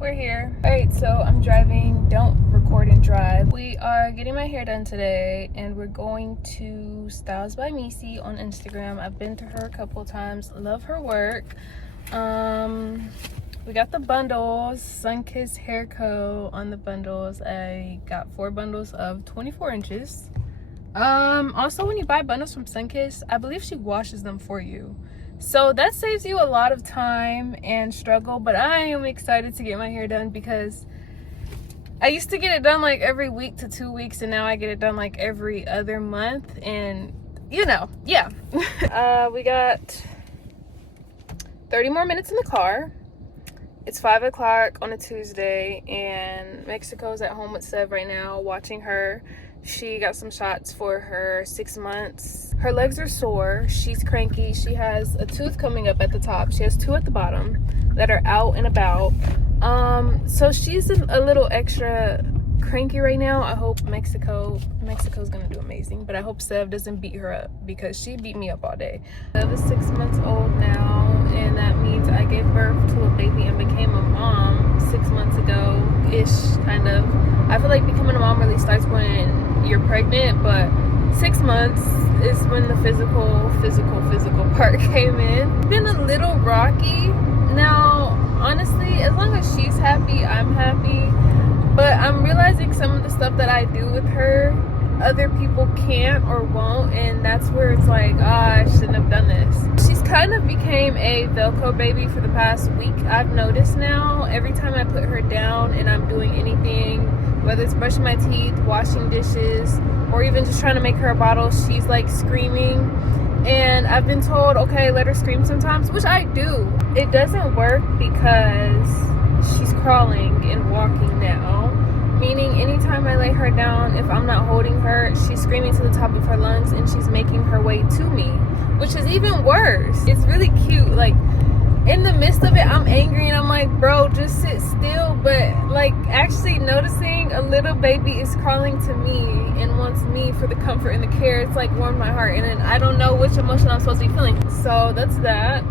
We're here. All right, so I'm driving. Don't record and drive. We are getting my hair done today, and we're going to Styles by Missy on Instagram. I've been to her a couple of times. Love her work. We got the bundles. Sunkissed Hair Co. on the bundles. I got 4 bundles of 24 inches. Also, when you buy bundles from Sunkissed, I believe she washes them for you. So that saves you a lot of time and struggle, but I am excited to get my hair done because I used to get it done like every week to 2 weeks, and now I get it done like every other month, and you know, yeah. We got 30 more minutes in the car. It's 5 o'clock on a Tuesday, and Mexico's at home with Sev right now watching her. She got some shots for her 6 months. Her legs are sore. She's cranky. She has a tooth coming up at the top. She has 2 at the bottom that are out and about. So she's a little extra cranky right now. I hope Mexico's gonna do amazing, but I hope Sev doesn't beat her up because she beat me up all day. Sev is 6 months old now, and that means I gave birth to a baby and became a mom 6 months ago-ish, kind of. I feel like becoming a mom really starts when you're pregnant, but 6 months is when the physical part came in. It's been a little rocky. Now, honestly, as long as she's happy, I'm happy. But I'm realizing some of the stuff that I do with her, other people can't or won't, and that's where it's like, I shouldn't have done this. She's kind of became a Velcro baby for the past week. I've noticed now, every time I put her down and I'm doing anything, whether it's brushing my teeth, washing dishes, or even just trying to make her a bottle, she's like screaming. And I've been told, okay, let her scream sometimes, which I do. It doesn't work because she's crawling and walking now, meaning anytime I lay her down, if I'm not holding her, she's screaming to the top of her lungs and she's making her way to me, which is even worse. It's really cute. Like, in the midst of it, I'm angry and I'm like, bro, just sit still. But like, actually noticing a little baby is crawling to me and wants me for the comfort and the care, it's like warmed my heart, and then I don't know which emotion I'm supposed to be feeling. So that's that.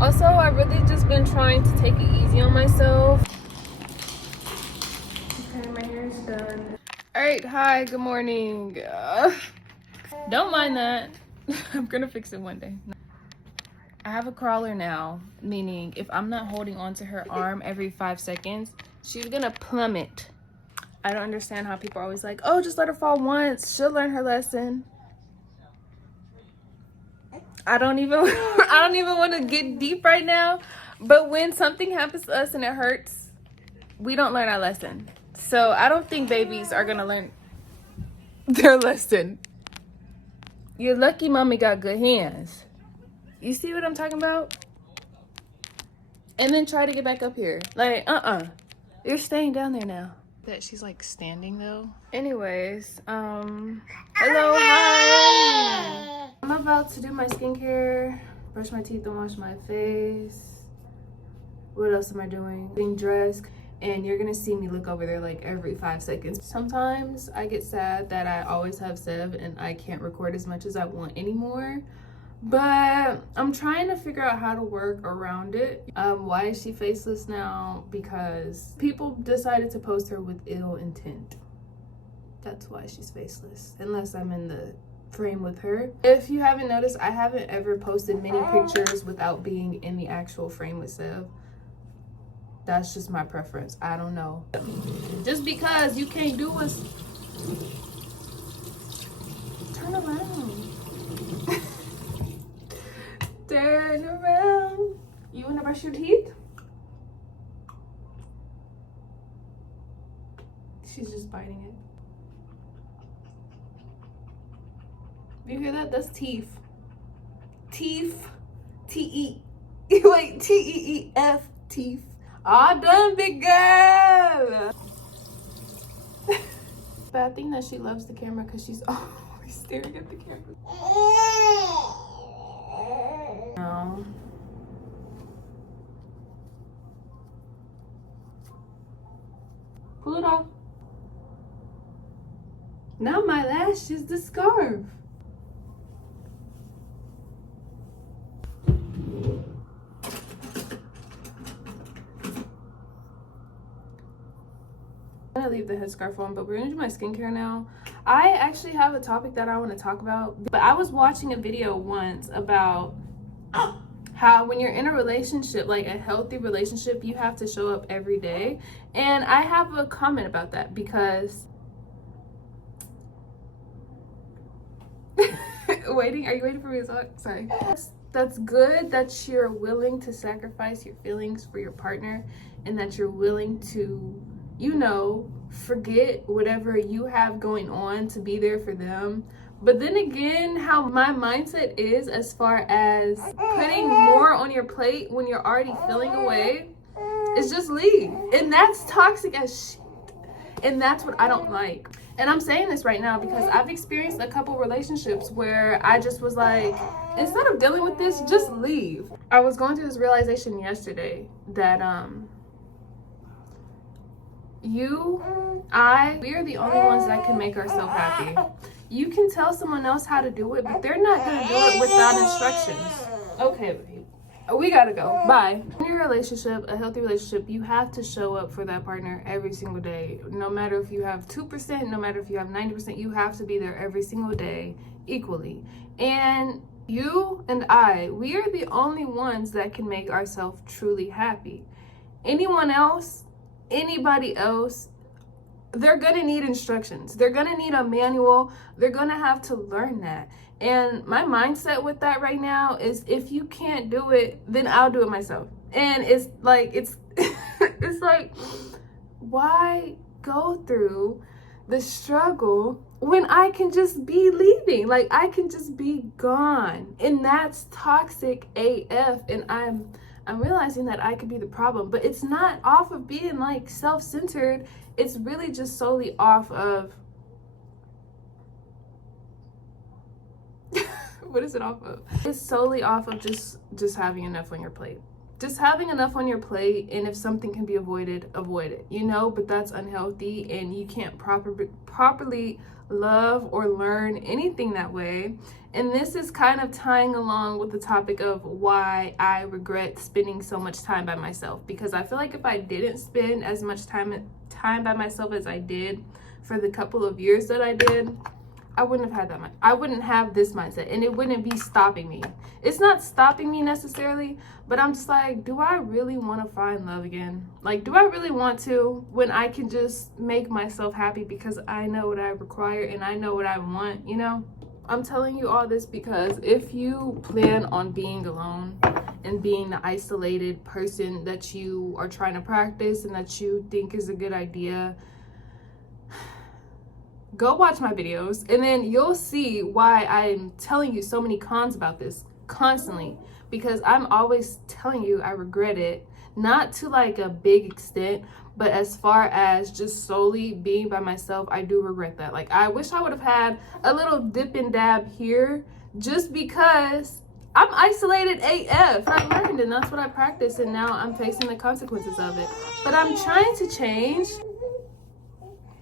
Also, I've really just been trying to take it easy on myself. Okay, my hair is done. All right, hi, good morning. Don't mind that. I'm gonna fix it one day. I have a crawler now, meaning if I'm not holding onto her arm every 5 seconds, she's gonna plummet. I don't understand how people are always like, oh, just let her fall once, she'll learn her lesson. I don't even want to get deep right now, but when something happens to us and it hurts, we don't learn our lesson. So I don't think babies are gonna learn their lesson. You're lucky mommy got good hands. You see what I'm talking about? And then try to get back up here. Like, you're staying down there now. That she's like standing though. Anyways, hello, hi. I'm about to do my skincare, brush my teeth and wash my face. What else am I doing? Getting dressed. And you're gonna see me look over there like every 5 seconds. Sometimes I get sad that I always have Sev and I can't record as much as I want anymore. But I'm trying to figure out how to work around it. Why is she faceless now? Because people decided to post her with ill intent. That's why she's faceless, unless I'm in the frame with her. If you haven't noticed, I haven't ever posted many pictures without being in the actual frame with Sev. That's just my preference. I don't know. Just because you can't do us. Turn around. Turn around. You wanna brush your teeth? She's just biting it. You hear that? That's teeth. Teeth. T-E. Wait, T-E-E-F. Teeth. All done, big girl. But I think that she loves the camera because she's always staring at the camera. No. Pull it off. Not my lashes, the scarf. I'm gonna leave the headscarf on, but we're gonna do my skincare now. I actually have a topic that I want to talk about, but I was watching a video once about how when you're in a relationship, like a healthy relationship, you have to show up every day. And I have a comment about that because are you waiting for me to talk? Sorry. That's good that you're willing to sacrifice your feelings for your partner, and that you're willing to, you know, forget whatever you have going on to be there for them. But then again, how my mindset is as far as putting more on your plate when you're already feeling away is just leave. And that's toxic as shit. And that's what I don't like. And I'm saying this right now because I've experienced a couple relationships where I just was like, instead of dealing with this, just leave. I was going through this realization yesterday that we are the only ones that can make ourselves happy. You can tell someone else how to do it, but they're not gonna do it without instructions. Okay, babe. We gotta go. Bye. In your relationship, a healthy relationship, you have to show up for that partner every single day. No matter if you have 2%, no matter if you have 90%, you have to be there every single day equally. And you and we are the only ones that can make ourselves truly happy. Anyone else, anybody else, they're gonna need instructions. They're gonna need a manual. They're gonna have to learn that. And my mindset with that right now is, if you can't do it, then I'll do it myself. And it's like, it's like, why go through the struggle when I can just be leaving? Like, I can just be gone. And that's toxic AF. And I'm realizing that I could be the problem, but it's not off of being like self-centered. It's really just solely off of what is it off of? It's solely off of just having enough on your plate. Just having enough on your plate, and if something can be avoided, avoid it, you know? But that's unhealthy, and you can't properly love or learn anything that way. And this is kind of tying along with the topic of why I regret spending so much time by myself, because I feel like if I didn't spend as much time by myself as I did for the couple of years that I did, I wouldn't have had that I wouldn't have this mindset, and it wouldn't be stopping me. It's not stopping me necessarily, but I'm just like, do I really want to find love again? Like, do I really want to, when I can just make myself happy because I know what I require and I know what I want, you know? I'm telling you all this because if you plan on being alone and being the isolated person that you are trying to practice and that you think is a good idea, go watch my videos, and then you'll see why I'm telling you so many cons about this constantly, because I'm always telling you I regret it, not to like a big extent, but as far as just solely being by myself, I do regret that. Like, I wish I would have had a little dip and dab here, just because I'm isolated AF. I learned, and that's what I practiced, and now I'm facing the consequences of it. But I'm trying to change.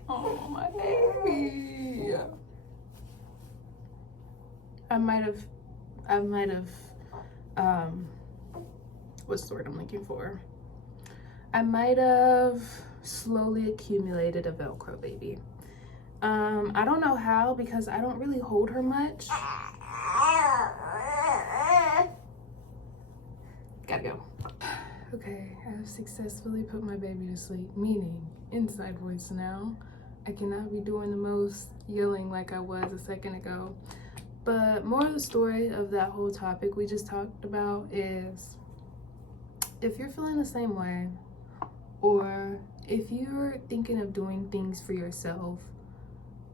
Oh, my baby. I might have, what's the word I'm looking for? I might have slowly accumulated a Velcro baby. I don't know how, because I don't really hold her much. Gotta go. Okay, I have successfully put my baby to sleep, meaning inside voice now. I cannot be doing the most yelling like I was a second ago. But more of the story of that whole topic we just talked about is, if you're feeling the same way, or if you're thinking of doing things for yourself,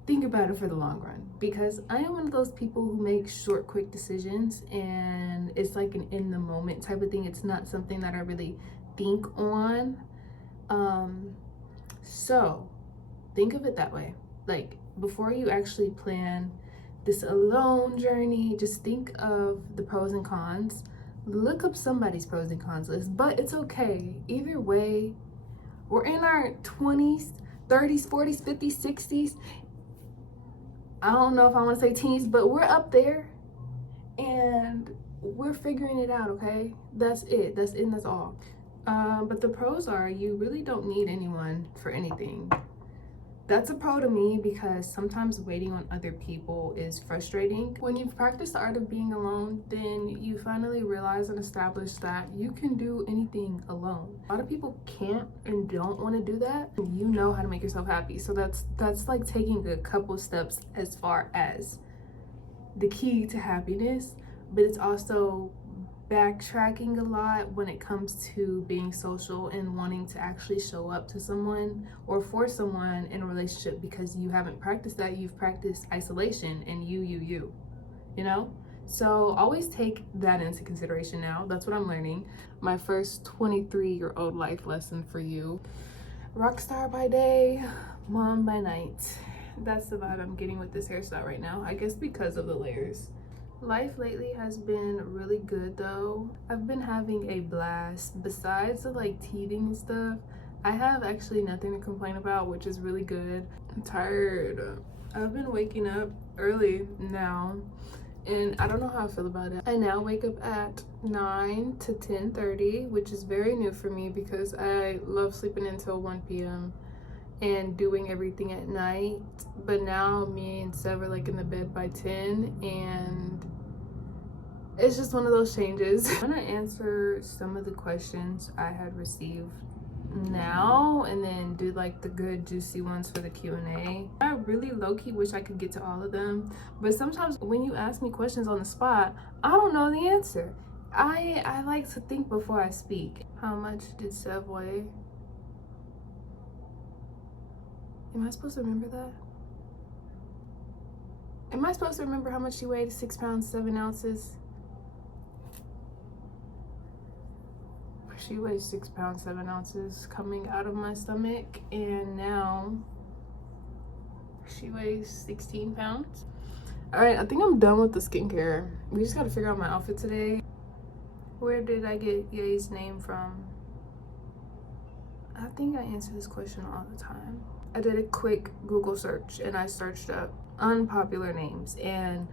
think about it for the long run. Because I am one of those people who make short, quick decisions, and it's like an in the moment type of thing. It's not something that I really think on. So think of it that way. Like, before you actually plan this alone journey, just think of the pros and cons. Look up somebody's pros and cons list, but it's okay. Either way, we're in our 20s, 30s, 40s, 50s, 60s. I don't know if I want to say teens, but we're up there and we're figuring it out, okay? That's it. That's it and that's all. But the pros are, you really don't need anyone for anything. That's a pro to me because sometimes waiting on other people is frustrating. When you've practiced the art of being alone, then you finally realize and establish that you can do anything alone. A lot of people can't and don't want to do that. You know how to make yourself happy. So that's like taking a couple steps as far as the key to happiness, but it's also backtracking a lot when it comes to being social and wanting to actually show up to someone or for someone in a relationship because you haven't practiced that. You've practiced isolation and you know. So always take that into consideration. Now that's what I'm learning. My first 23-year-old life lesson for you: rock star by day, mom by night. That's the vibe I'm getting with this hairstyle right now, I guess because of the layers. Life lately has been really good though. I've been having a blast. Besides the like teething and stuff, I have actually nothing to complain about, which is really good. I'm tired. I've been waking up early now and I don't know how I feel about it. I now wake up at 9 to 10:30, which is very new for me because I love sleeping until 1 p.m. and doing everything at night. But now me and Sev are like in the bed by 10 and it's just one of those changes. I'm gonna answer some of the questions I had received now and then do like the good juicy ones for the Q&A. I really low-key wish I could get to all of them, but sometimes when you ask me questions on the spot, I don't know the answer. I like to think before I speak. How much did Sev weigh? Am I supposed to remember that? Am I supposed to remember how much she weighed? 6 pounds 7 ounces. She weighs 6 pounds 7 ounces coming out of my stomach, and now she weighs 16 pounds. All right, I think I'm done with the skincare. We just got to figure out my outfit today. Where did I get Ye's name from? I think I answer this question all the time. I did a quick Google search and I searched up unpopular names and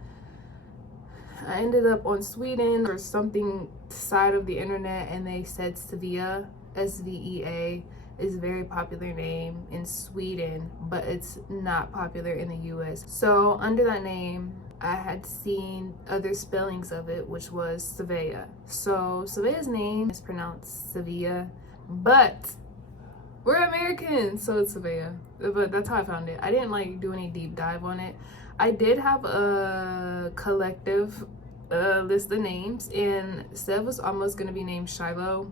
I ended up on Sweden or something side of the internet, and they said Svea, S-V-E-A, is a very popular name in Sweden, but it's not popular in the US. So under that name, I had seen other spellings of it, which was Svea. So Svea's name is pronounced Svea, but we're Americans, so it's Svea. But that's how I found it. I didn't like do any deep dive on it. I did have a collective list of names, and Sev was almost gonna be named Shiloh,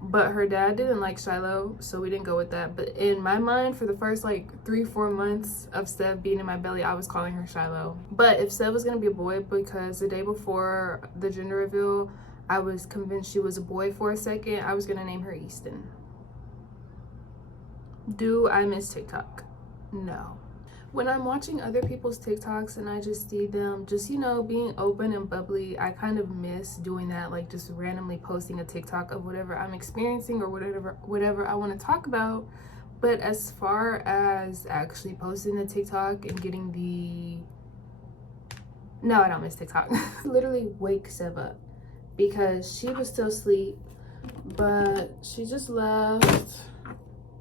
but her dad didn't like Shiloh, so we didn't go with that. But in my mind, for the first like 3-4 months of Sev being in my belly, I was calling her Shiloh. But if Sev was gonna be a boy, because the day before the gender reveal, I was convinced she was a boy for a second, I was gonna name her Easton. Do I miss TikTok? No. When I'm watching other people's TikToks and I just see them just, you know, being open and bubbly, I kind of miss doing that, like just randomly posting a TikTok of whatever I'm experiencing or whatever I want to talk about. But as far as actually posting the TikTok and getting no, I don't miss TikTok. Literally wake Sev up because she was still asleep, but she just left.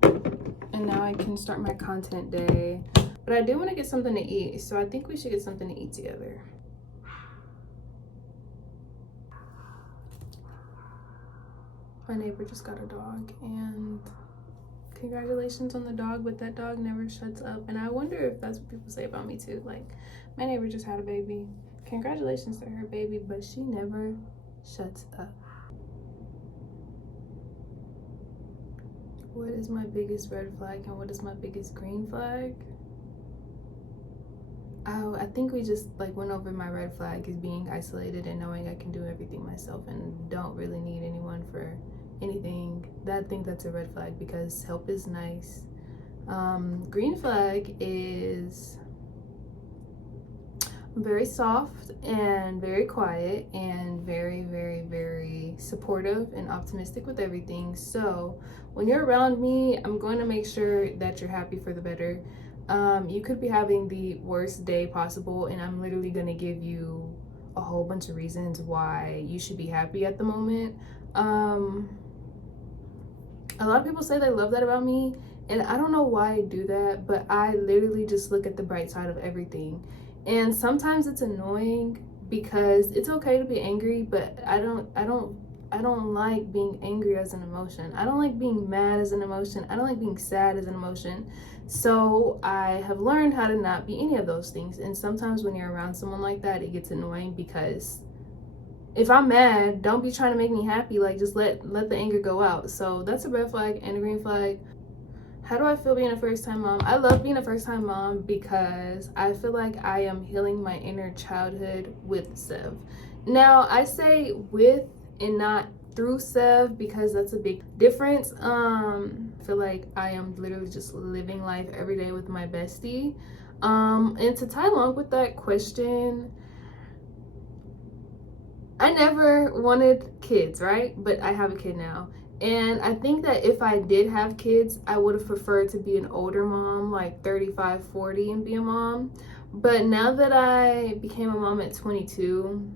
And now I can start my content day. But I do want to get something to eat, so I think we should get something to eat together. My neighbor just got a dog, and congratulations on the dog, but that dog never shuts up. And I wonder if that's what people say about me too. Like, my neighbor just had a baby. Congratulations to her baby, but she never shuts up. What is my biggest red flag and what is my biggest green flag? Oh, I think we just like went over my red flag is being isolated and knowing I can do everything myself and don't really need anyone for anything. I think that's a red flag because help is nice. Green flag is very soft and very quiet and very, very, very supportive and optimistic with everything. So when you're around me, I'm going to make sure that you're happy for the better. You could be having the worst day possible, and I'm literally going to give you a whole bunch of reasons why you should be happy at the moment. A lot of people say they love that about me, and I don't know why I do that, but I literally just look at the bright side of everything. And sometimes it's annoying because it's okay to be angry, but I don't like being angry as an emotion. I don't like being mad as an emotion. I don't like being sad as an emotion. So I have learned how to not be any of those things. And sometimes when you're around someone like that, it gets annoying because if I'm mad, don't be trying to make me happy. Like, just let the anger go out. So that's a red flag and a green flag. How do I feel being a first-time mom? I love being a first-time mom because I feel like I am healing my inner childhood with Sev. Now, I say with and not through Sev because that's a big difference. I feel like I am literally just living life every day with my bestie. And to tie along with that question, I never wanted kids, right? But I have a kid now. And I think that if I did have kids, I would have preferred to be an older mom, like 35, 40 and be a mom. But now that I became a mom at 22,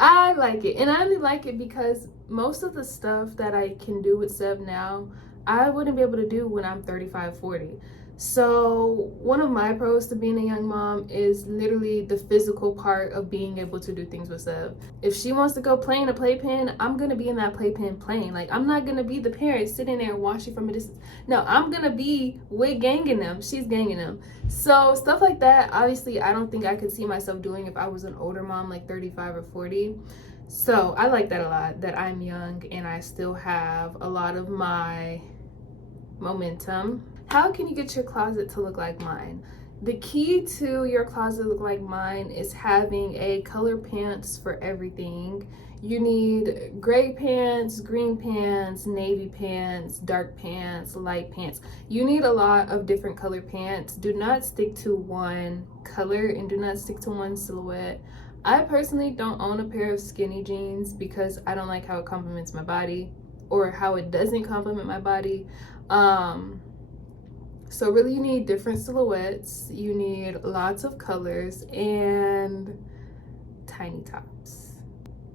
I like it. And I only like it because most of the stuff that I can do with Seb now, I wouldn't be able to do when I'm 35, 40. So one of my pros to being a young mom is literally the physical part of being able to do things with Seb. If she wants to go play in a playpen, I'm gonna be in that playpen playing. Like, I'm not gonna be the parent sitting there watching from a distance. No, I'm gonna be with ganging them. She's ganging them. So stuff like that, obviously I don't think I could see myself doing if I was an older mom, like 35 or 40. So I like that a lot, that I'm young and I still have a lot of my momentum. How can you get your closet to look like mine? The key to your closet to look like mine is having a color pants for everything. You need gray pants, green pants, navy pants, dark pants, light pants. You need a lot of different color pants. Do not stick to one color and do not stick to one silhouette. I personally don't own a pair of skinny jeans because I don't like how it complements my body or how it doesn't complement my body. So really you need different silhouettes, you need lots of colors, and tiny tops.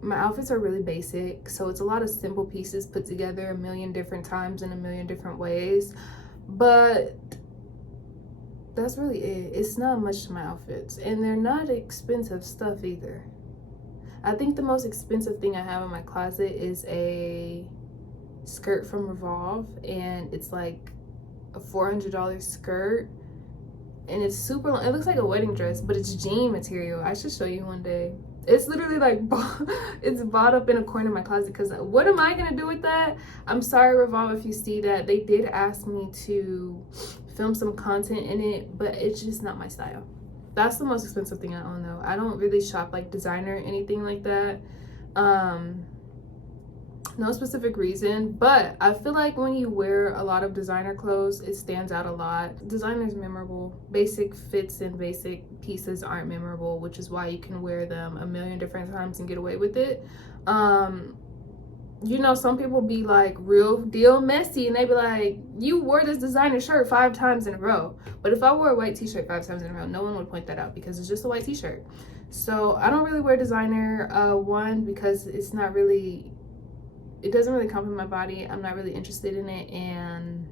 My outfits are really basic, so it's a lot of simple pieces put together a million different times in a million different ways, but that's really it. It's not much to my outfits, and they're not expensive stuff either. I think the most expensive thing I have in my closet is a skirt from Revolve, and it's like a $400 skirt, and it's super long. It looks like a wedding dress, but it's jean material. I should show you one day. It's literally like it's bought up in a corner of my closet because what am I gonna do with that? I'm sorry, Revolve, if you see that. They did ask me to film some content in it, but it's just not my style. That's the most expensive thing I own though. I don't really shop like designer or anything like that. No specific reason, but I feel like when you wear a lot of designer clothes, it stands out a lot. Designer is memorable. Basic fits and basic pieces aren't memorable, which is why you can wear them a million different times and get away with it. You know, some people be like real deal messy and they be like, you wore this designer shirt 5 times in a row. But if I wore a white t-shirt 5 times in a row, no one would point that out because it's just a white t-shirt. So I don't really wear designer, one, because it's not really, it doesn't really compliment my body. I'm not really interested in it, and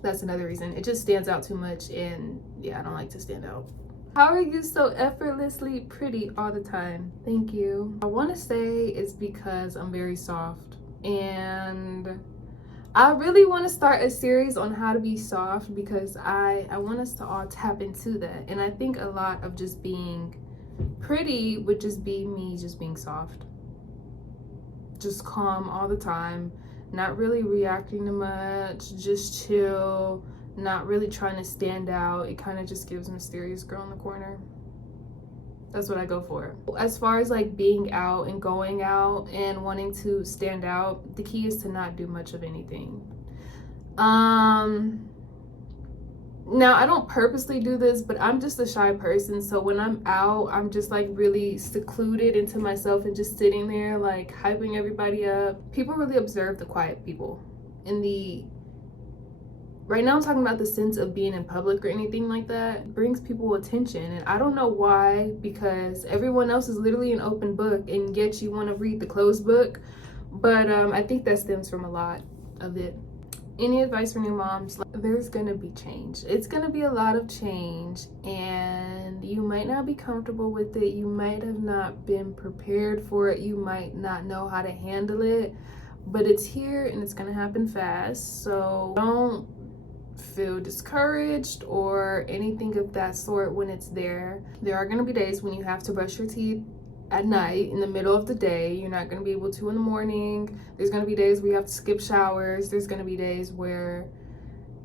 that's another reason. It just stands out too much, and yeah, I don't like to stand out. How are you so effortlessly pretty all the time? Thank you. I want to say it's because I'm very soft, and I really want to start a series on how to be soft because I want us to all tap into that. And I think a lot of just being pretty would just be me just being soft. Just calm all the time, not really reacting to much, just chill, not really trying to stand out. It kind of just gives mysterious girl in the corner. That's what I go for. As far as like being out and going out and wanting to stand out, the key is to not do much of anything. Now, I don't purposely do this, but I'm just a shy person. So when I'm out, I'm just like really secluded into myself and just sitting there like hyping everybody up. People really observe the quiet people. Right now I'm talking about the sense of being in public or anything like that. It brings people attention, and I don't know why, because everyone else is literally an open book and yet you want to read the closed book. But I think that stems from a lot of it. Any advice for new moms? There's gonna be change. It's gonna be a lot of change, and you might not be comfortable with it. You might have not been prepared for it. You might not know how to handle it, but it's here and it's gonna happen fast. So don't feel discouraged or anything of that sort when it's there. There are gonna be days when you have to brush your teeth at night in the middle of the day. You're not going to be able to in the morning. There's going to be days where you have to skip showers. There's going to be days where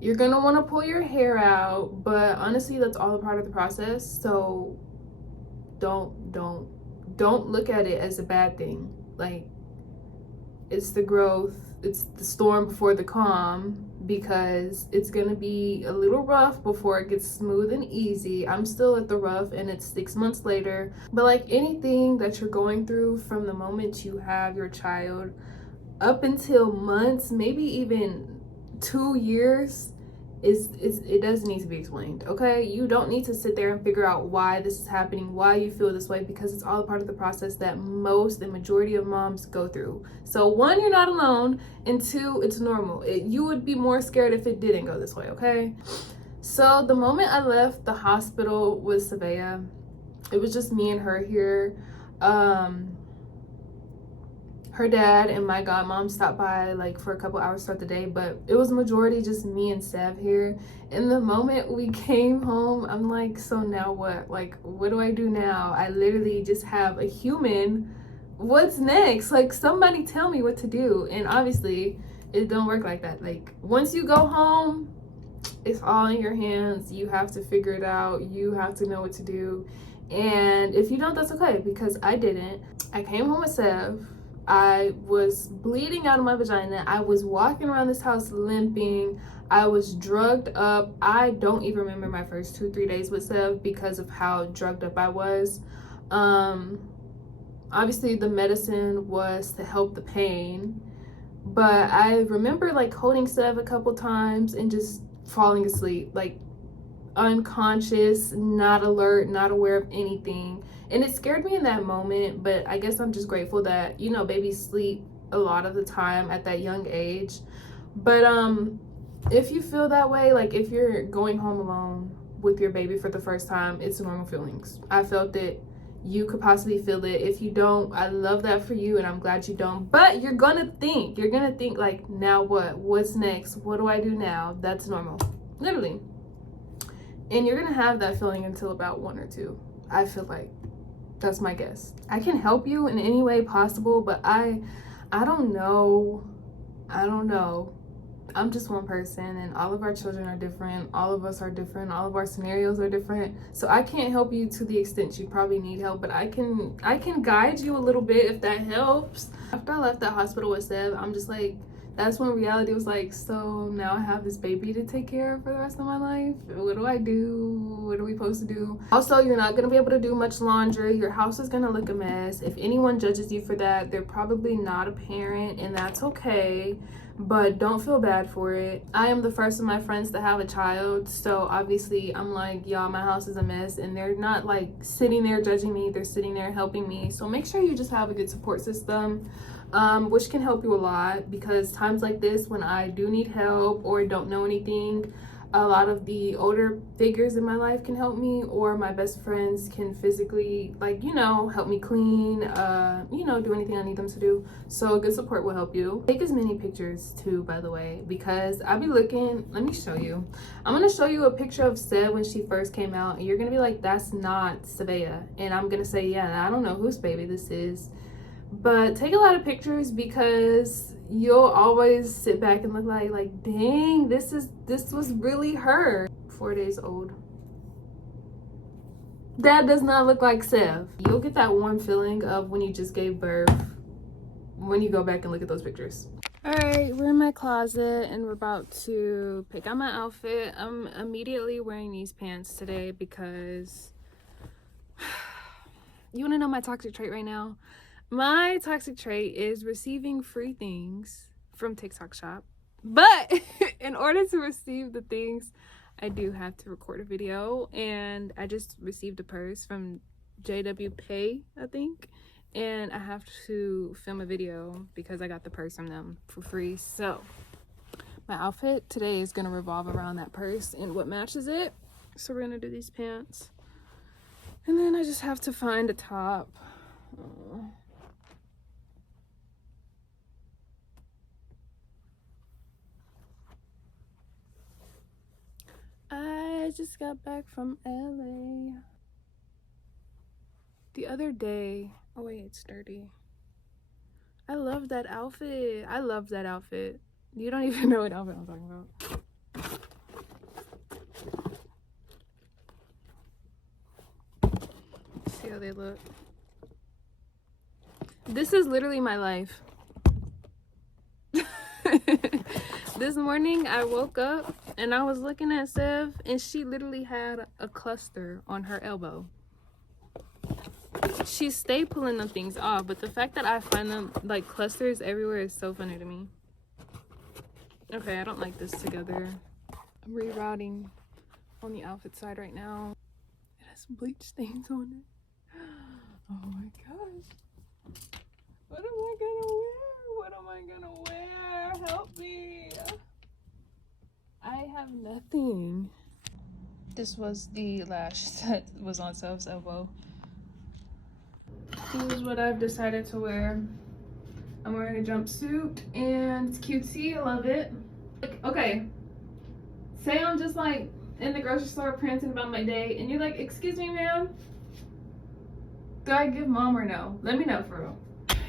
you're going to want to pull your hair out, but honestly that's all a part of the process. So don't look at it as a bad thing. Like, it's the growth, it's the storm before the calm, because it's gonna be a little rough before it gets smooth and easy. I'm still at the rough and it's 6 months later, but like anything that you're going through from the moment you have your child up until months, maybe even 2 years, it does need to be explained. Okay, you don't need to sit there and figure out why this is happening, why you feel this way, because it's all a part of the process that the majority of moms go through. So 1, you're not alone, and 2, it's normal. You would be more scared if it didn't go this way. Okay, so the moment I left the hospital with Savea, it was just me and her here. Her dad and my godmom stopped by like for a couple hours throughout the day, but it was majority just me and Sev here. And the moment we came home, I'm like, so now what? Like, what do I do now? I literally just have a human. What's next? Like, somebody tell me what to do. And obviously it don't work like that. Like, once you go home, it's all in your hands. You have to figure it out. You have to know what to do. And if you don't, that's okay, because I didn't. I came home with Sev. I was bleeding out of my vagina. I was walking around this house limping. I was drugged up. I don't even remember my first 2-3 days with Sev because of how drugged up I was. Obviously the medicine was to help the pain, but I remember like holding Sev a couple times and just falling asleep, like unconscious, not alert, not aware of anything. And it scared me in that moment, but I guess I'm just grateful that, you know, babies sleep a lot of the time at that young age. But if you feel that way, like if you're going home alone with your baby for the first time, it's normal feelings. I felt it. You could possibly feel it. If you don't, I love that for you and I'm glad you don't. But you're gonna think like, now what? What's next? What do I do now? That's normal, literally. And you're gonna have that feeling until about 1 or 2. I feel like that's my guess. I can help you in any way possible, but I don't know. I'm just one person, and all of our children are different. All of us are different. All of our scenarios are different. So I can't help you to the extent you probably need help, but I can guide you a little bit if that helps. After I left that hospital with Seb, I'm just like, that's when reality was like, so now I have this baby to take care of for the rest of my life. What do I do? What are we supposed to do? Also, you're not gonna be able to do much laundry. Your house is gonna look a mess. If anyone judges you for that, they're probably not a parent, and that's okay. But don't feel bad for it. I am the first of my friends to have a child, so obviously I'm like, y'all, my house is a mess, and they're not like sitting there judging me. They're sitting there helping me. So make sure you just have a good support system, which can help you a lot, because times like this when I do need help or don't know anything, a lot of the older figures in my life can help me, or my best friends can physically, like, you know, help me clean, you know, do anything I need them to do. So good support will help you. Take as many pictures too, by the way, because I'll be looking. Let me show you. I'm gonna show you a picture of Seb when she first came out, and you're gonna be like, that's not Savea. And I'm gonna say, yeah, I don't know whose baby this is. But take a lot of pictures, because you'll always sit back and look like, dang, this was really her. 4 days old. That does not look like Sev. You'll get that warm feeling of when you just gave birth when you go back and look at those pictures. All right, we're in my closet and we're about to pick out my outfit. I'm immediately wearing these pants today because you want to know my toxic trait right now? My toxic trait is receiving free things from TikTok Shop. But in order to receive the things, I do have to record a video. And I just received a purse from JW Pay, I think. And I have to film a video because I got the purse from them for free. So My outfit today is gonna revolve around that purse and what matches it. So we're gonna do these pants. And then I just have to find a top. I just got back from LA. The other day, oh wait, it's dirty. I love that outfit. I love that outfit. You don't even know what outfit I'm talking about. See how they look. This is literally my life. This morning I woke up and I was looking at Sev and she literally had a cluster on her elbow. She stayed pulling them things off, but the fact that I find them like clusters everywhere is so funny to me. Okay, I don't like this together. I'm rerouting on the outfit side right now. It has bleach stains on it. Oh my gosh. What am I gonna wear? What am I gonna wear? Help me. I have nothing. This was the lash that was on Sev's elbow. This is what I've decided to wear. I'm wearing a jumpsuit and it's cutesy. I love it. Okay, say I'm just like in the grocery store prancing about my day and you're like, excuse me ma'am, do I give mom or no? Let me know for real,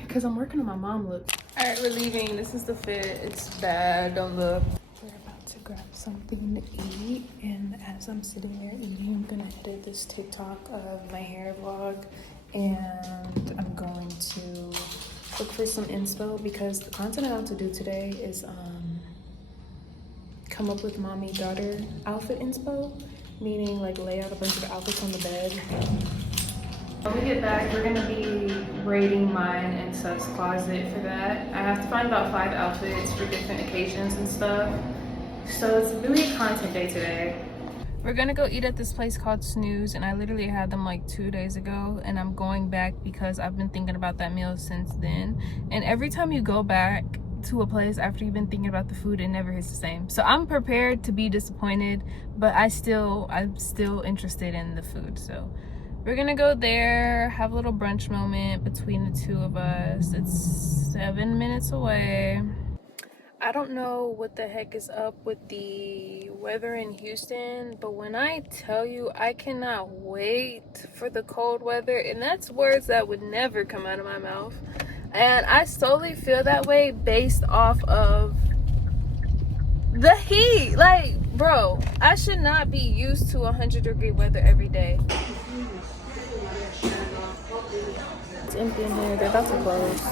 because I'm working on my mom look. All right, we're leaving. This is the fit. It's bad, don't look. We're about to grab something to eat, and as I'm sitting there eating, I'm gonna edit this TikTok of my hair vlog, and I'm going to look for some inspo because the content I have to do today is come up with mommy daughter outfit inspo, meaning like lay out a bunch of outfits on the bed. When we get back, we're gonna be raiding mine and Seth's closet for that. I have to find about 5 outfits for different occasions and stuff. So it's really a content day today. We're gonna go eat at this place called Snooze, and I literally had them like 2 days ago, and I'm going back because I've been thinking about that meal since then. And every time you go back to a place after you've been thinking about the food, it never hits the same. So I'm prepared to be disappointed, but I'm still interested in the food. So we're gonna go there, have a little brunch moment between the two of us. It's 7 minutes away. I don't know what the heck is up with the weather in Houston, but when I tell you I cannot wait for the cold weather, and that's words that would never come out of my mouth. And I solely feel that way based off of the heat. Like, bro, I should not be used to 100-degree weather every day. It's empty in here. They're about to close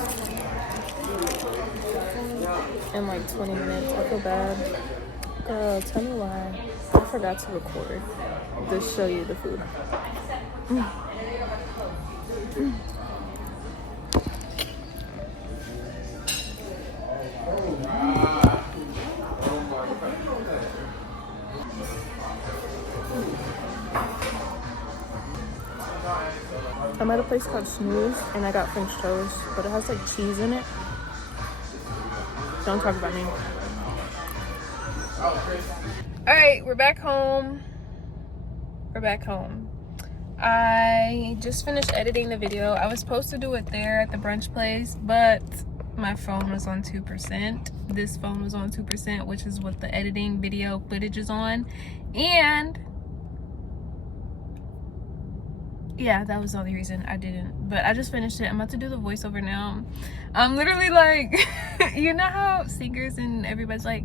in like 20 minutes. I feel bad. Girl, tell me why. I forgot to record. Just show you the food. I'm at a place called Snooze, and I got French toast, but it has like cheese in it. Don't talk about me. All right, we're back home. I just finished editing the video. I was supposed to do it there at the brunch place, but my phone was on 2%. This phone was on 2%, which is what the editing video footage is on. And yeah, that was the only reason I didn't. But I just finished it. I'm about to do the voiceover now. I'm literally like, you know how singers and everybody's like,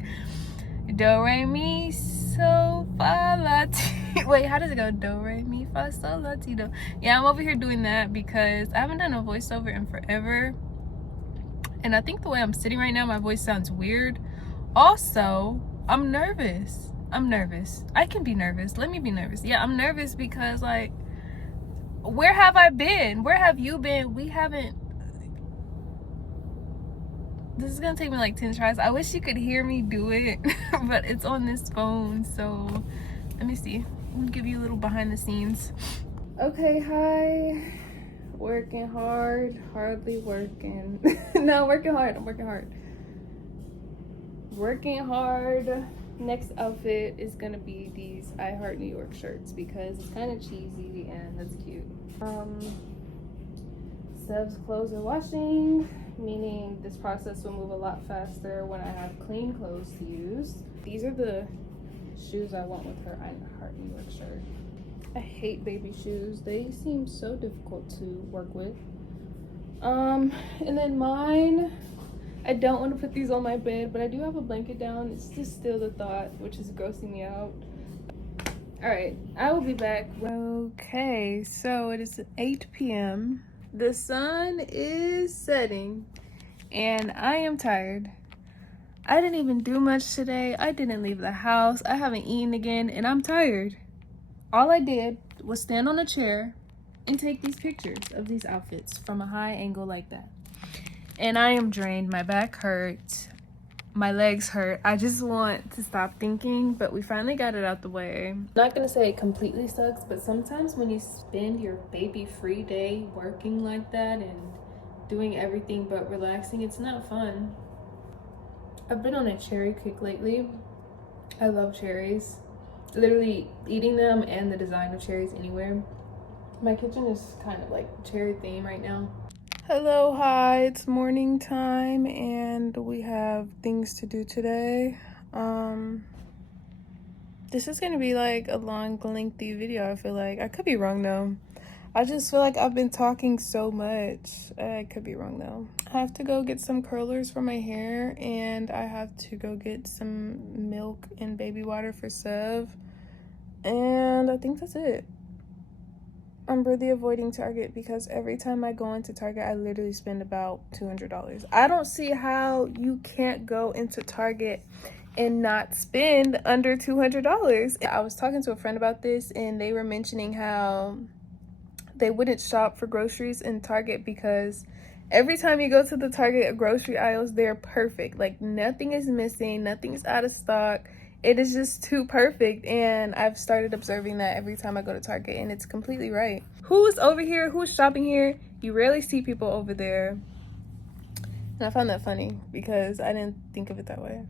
do, re, mi, so, fa, la, ti. Wait, how does it go? Do, re, mi, fa, so, la, ti, do. Yeah, I'm over here doing that because I haven't done a voiceover in forever. And I think the way I'm sitting right now, my voice sounds weird. Also, I'm nervous. I can be nervous. Let me be nervous. Yeah, I'm nervous because like, where have I been? Where have you been? We haven't. This is gonna take me like 10 tries. I wish you could hear me do it, but it's on this phone. So let me see. I'll give you a little behind the scenes. Okay, hi. Working hard, hardly working. No, working hard. I'm working hard. working hard. Next outfit is gonna be these I Heart New York shirts because it's kind of cheesy and that's cute. Seb's clothes are washing, meaning this process will move a lot faster when I have clean clothes to use. These are the shoes I want with her I Heart New York shirt. I hate baby shoes. They seem so difficult to work with. And then mine, I don't want to put these on my bed, but I do have a blanket down. It's just still the thought, which is grossing me out. All right, I will be back. Okay, so it is 8 p.m. The sun is setting and I am tired. I didn't even do much today. I didn't leave the house. I haven't eaten again and I'm tired. All I did was stand on a chair and take these pictures of these outfits from a high angle like that. And I am drained. My back hurts. My legs hurt. I just want to stop thinking, but we finally got it out the way. I'm not gonna say it completely sucks, but sometimes when you spend your baby-free day working like that and doing everything but relaxing, it's not fun. I've been on a cherry kick lately. I love cherries. Literally eating them and the design of cherries anywhere. My kitchen is kind of like cherry theme right now. Hello, hi, it's morning time and we have things to do today. This is gonna be like a long, lengthy video, I feel like. I could be wrong though. I just feel like I've been talking so much. I could be wrong though. I have to go get some curlers for my hair and I have to go get some milk and baby water for Sev. And I think that's it. I'm really avoiding Target because every time I go into Target, I literally spend about $200. I don't see how you can't go into Target and not spend under $200. I was talking to a friend about this and they were mentioning how they wouldn't shop for groceries in Target because every time you go to the Target grocery aisles, they're perfect. Like nothing is missing, nothing's out of stock. It is just too perfect, and I've started observing that every time I go to Target, and it's completely right. Who's over here? Who's shopping here? You rarely see people over there. And I found that funny because I didn't think of it that way.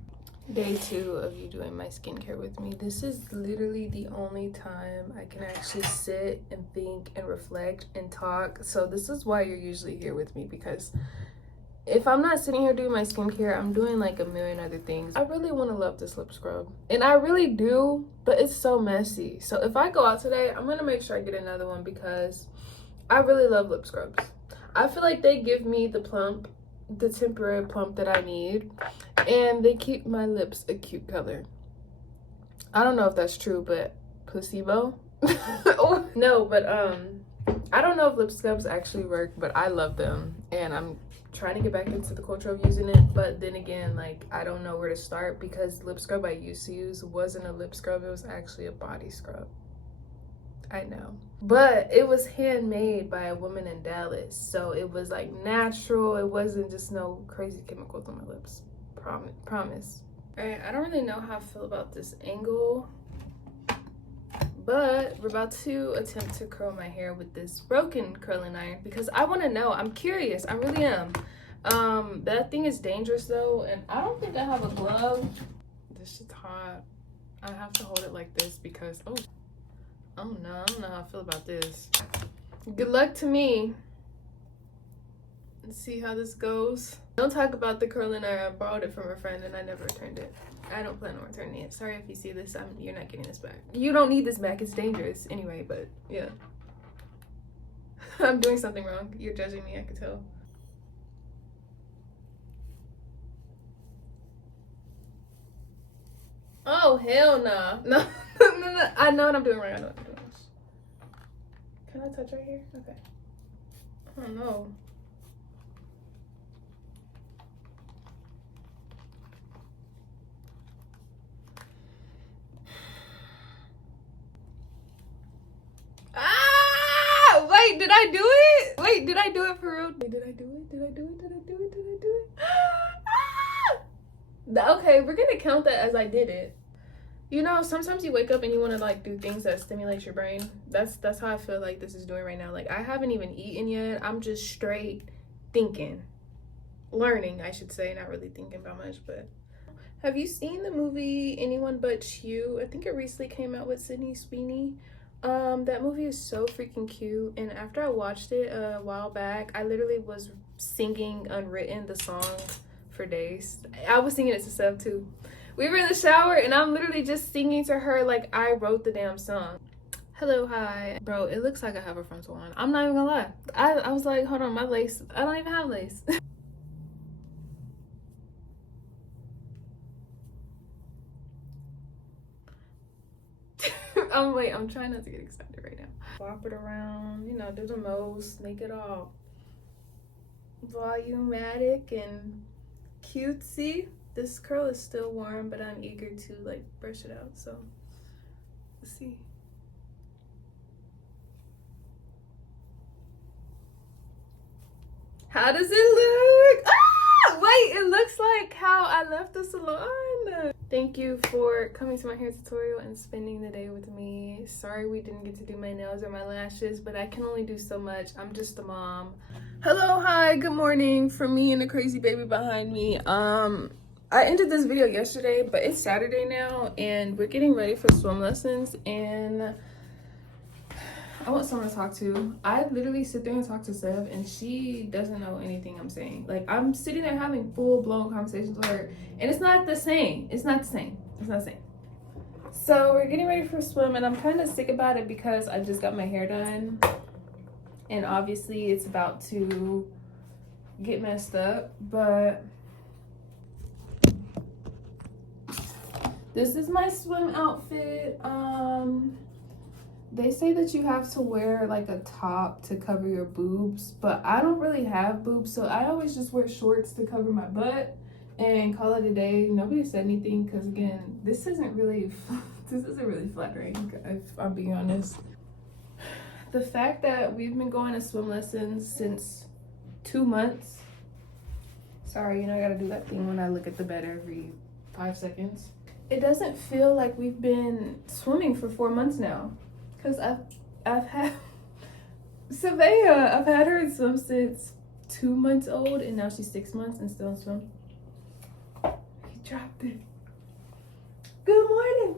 Day 2 of you doing my skincare with me. This is literally the only time I can actually sit and think and reflect and talk. So this is why you're usually here with me, because if I'm not sitting here doing my skincare, I'm doing like a million other things. I really want to love this lip scrub. And I really do, but it's so messy. So if I go out today, I'm going to make sure I get another one because I really love lip scrubs. I feel like they give me the plump, the temporary plump that I need. And they keep my lips a cute color. I don't know if that's true, but placebo? No, but I don't know if lip scrubs actually work, but I love them. And I'm trying to get back into the culture of using it, but then again, like, I don't know where to start because lip scrub I used to use wasn't a lip scrub, it was actually a body scrub. I know, but it was handmade by a woman in Dallas, so it was like natural. It wasn't just no crazy chemicals on my lips. Promise. All right, I don't really know how I feel about this angle, but we're about to attempt to curl my hair with this broken curling iron because I want to know. I'm curious. I really am. That thing is dangerous though, and I don't think I have a glove. This shit's hot. I have to hold it like this because oh no, I don't know how I feel about this. Good luck to me. Let's see how this goes. Don't talk about the curling iron. I borrowed it from a friend and I never returned it. I don't plan on returning it. Sorry if you see this. You're not getting this back. You don't need this back. It's dangerous anyway, but yeah. I'm doing something wrong. You're judging me, I can tell. Oh, hell nah. No. No. I know what I'm doing right. I know what I'm doing. Can I touch right here? Okay. I don't know. Wait, did I do it? Wait, did I do it for real? Wait, did I do it? Did I do it? Did I do it? Did I do it? Okay, we're gonna count that as I did it. You know, sometimes you wake up and you want to like do things that stimulate your brain. That's how I feel like this is doing right now. Like I haven't even eaten yet. I'm just straight thinking. Learning, I should say, not really thinking about much, but Have you seen the movie Anyone But You? I think it recently came out with Sydney Sweeney. That movie is so freaking cute, and after I watched it a while back, I literally was singing Unwritten, the song, for days. I was singing it to Seb too. We were in the shower and I'm literally just singing to her like I wrote the damn song. Hello, hi. Bro, it looks like I have a frontal on. I'm not even gonna lie. I was like, hold on, my lace, I don't even have lace. I'm trying not to get excited right now. Flop it around, you know, do the most, make it all volumatic and cutesy. This curl is still warm, but I'm eager to like brush it out, so let's see. How does it look? Ah, wait, it looks like how I left the salon. Thank you for coming to my hair tutorial and spending the day with me. Sorry we didn't get to do my nails or my lashes, but I can only do so much. I'm just a mom. Hello, hi, good morning from me and the crazy baby behind me. I ended this video yesterday, but it's Saturday now and we're getting ready for swim lessons, and I want someone to talk to. I literally sit there and talk to Sev and she doesn't know anything I'm saying. Like, I'm sitting there having full-blown conversations with her and it's not the same. It's not the same. It's not the same. So we're getting ready for swim and I'm kind of sick about it because I just got my hair done and obviously it's about to get messed up, but this is my swim outfit. They say that you have to wear like a top to cover your boobs, but I don't really have boobs, so I always just wear shorts to cover my butt and call it a day. Nobody said anything because, again, this isn't really flattering, if I'm being honest. The fact that we've been going to swim lessons since 2 months. Sorry, you know I gotta do that thing when I look at the bed every 5 seconds. It doesn't feel like we've been swimming for 4 months now. Because I've had Savea, I've had her in swim since 2 months old and now she's 6 months and still in swim. He dropped it. Good morning.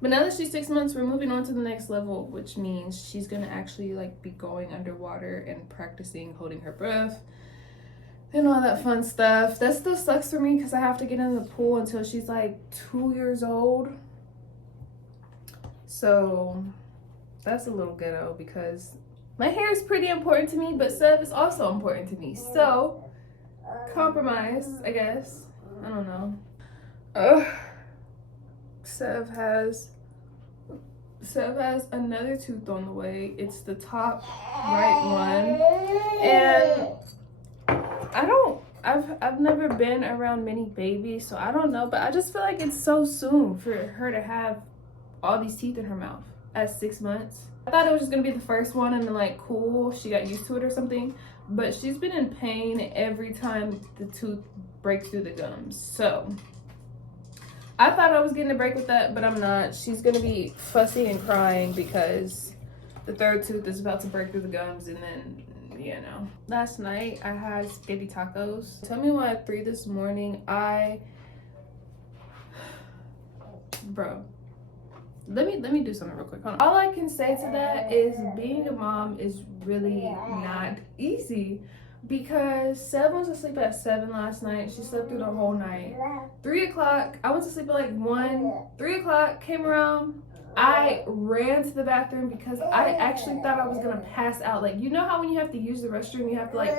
But now that she's 6 months, we're moving on to the next level, which means she's gonna actually like be going underwater and practicing holding her breath and all that fun stuff. That still sucks for me because I have to get in the pool until she's like 2 years old. So that's a little ghetto because my hair is pretty important to me, but Sev is also important to me. So, compromise, I guess. I don't know. Sev has another tooth on the way. It's the top right one. And I've never been around many babies, so I don't know, but I just feel like it's so soon for her to have all these teeth in her mouth at 6 months. I thought it was just gonna be the first one and then like cool, she got used to it or something, but she's been in pain every time the tooth breaks through the gums. So I thought I was getting a break with that, but I'm not. She's gonna be fussy and crying because the third tooth is about to break through the gums, and then, you know. Last night I had spaghetti tacos. Tell me why at 3 this morning bro, let me do something real quick. Hold on. All I can say to that is being a mom is really not easy because Seb went to sleep at 7 last night. She slept through the whole night. 3 o'clock, I went to sleep at like 1. 3 o'clock came around. I ran to the bathroom because I actually thought I was gonna pass out. Like, you know how when you have to use the restroom, you have to like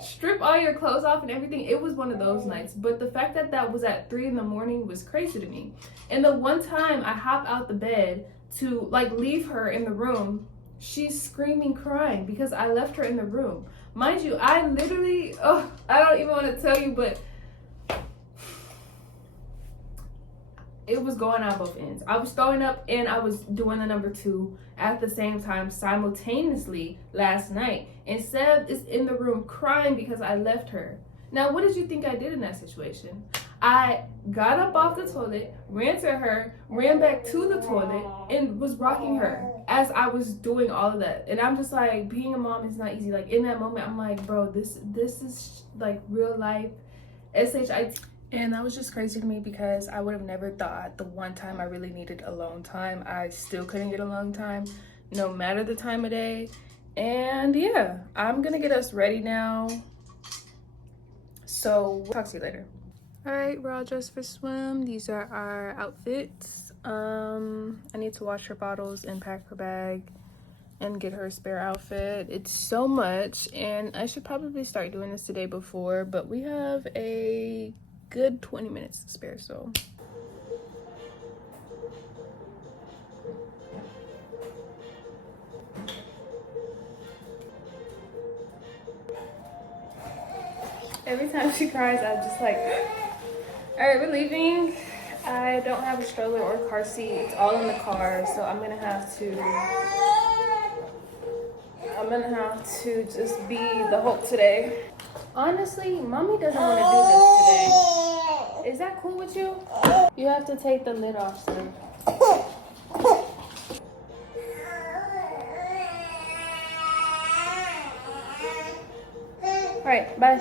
strip all your clothes off and everything. It was one of those nights, but the fact that that was at 3 in the morning was crazy to me. And the one time I hop out the bed to like leave her in the room, she's screaming, crying because I left her in the room. Mind you, I literally, I don't even want to tell you, but it was going out both ends. I was throwing up and I was doing the number 2 at the same time simultaneously last night. And Seb is in the room crying because I left her. Now, what did you think I did in that situation? I got up off the toilet, ran to her, ran back to the toilet, and was rocking her as I was doing all of that. And I'm just like, being a mom is not easy. Like, in that moment, I'm like, bro, this is like real life. S-H-I-T. And that was just crazy to me because I would have never thought the one time I really needed alone time, I still couldn't get alone time, no matter the time of day. And yeah, I'm gonna get us ready now. So we'll talk to you later. All right, we're all dressed for swim. These are our outfits. I need to wash her bottles and pack her bag and get her a spare outfit. It's so much, and I should probably start doing this the day before, but we have a good 20 minutes to spare, so. Every time she cries, I'm just like, all right, we're leaving. I don't have a stroller or car seat. It's all in the car, so I'm gonna have to just be the Hulk today. Honestly, mommy doesn't want to do this today. Is that cool with you? You have to take the lid off, sir. All right, bye.